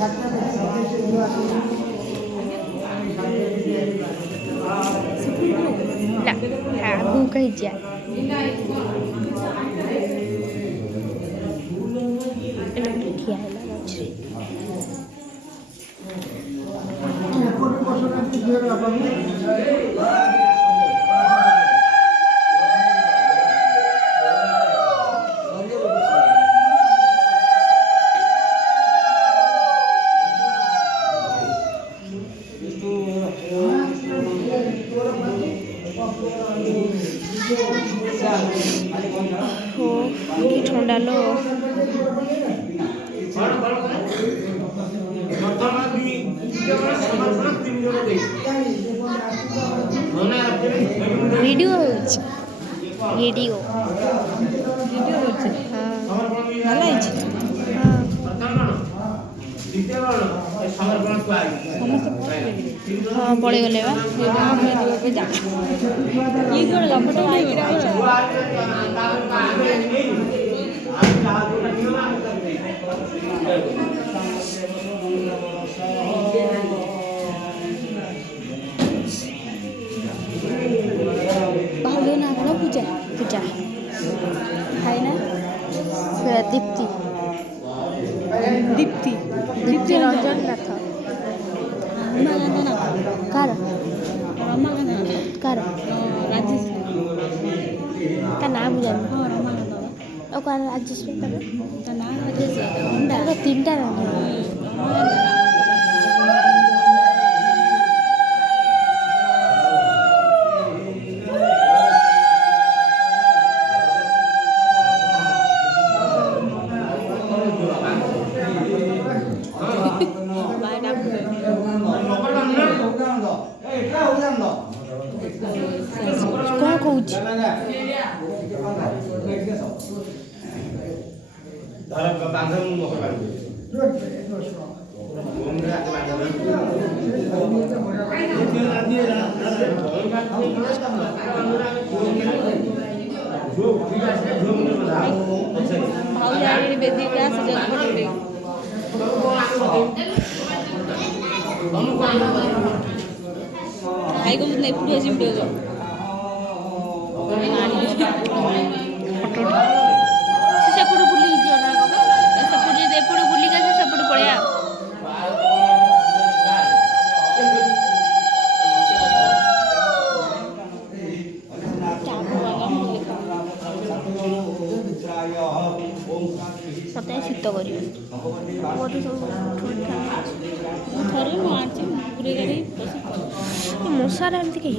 ନା ଆଗକୁ କହି ଯା ଠିଆ ହେଲା ମଝିରେ କି ଥଣ୍ଡା लो वीडियो वीडियो हाँ पड़े गले भालो ना करो पूजा पूजा है ना दीप्ति दीप्ति दीप्ति रंजन नाथ कार कार राजेश ता ना बुझा और कार राजेश ता ना राजेश तीन टा कौन कौच भाई को नहीं पूरी ऐसी वीडियो सेपट बुली सेपट बुलिक सेपट पड़िया सत शीत कर ଥରେ ମୁଁ ଆଣିଛି ପୁରୀ ଗାଡ଼ି ମଶାରେ ଏମିତି କେହି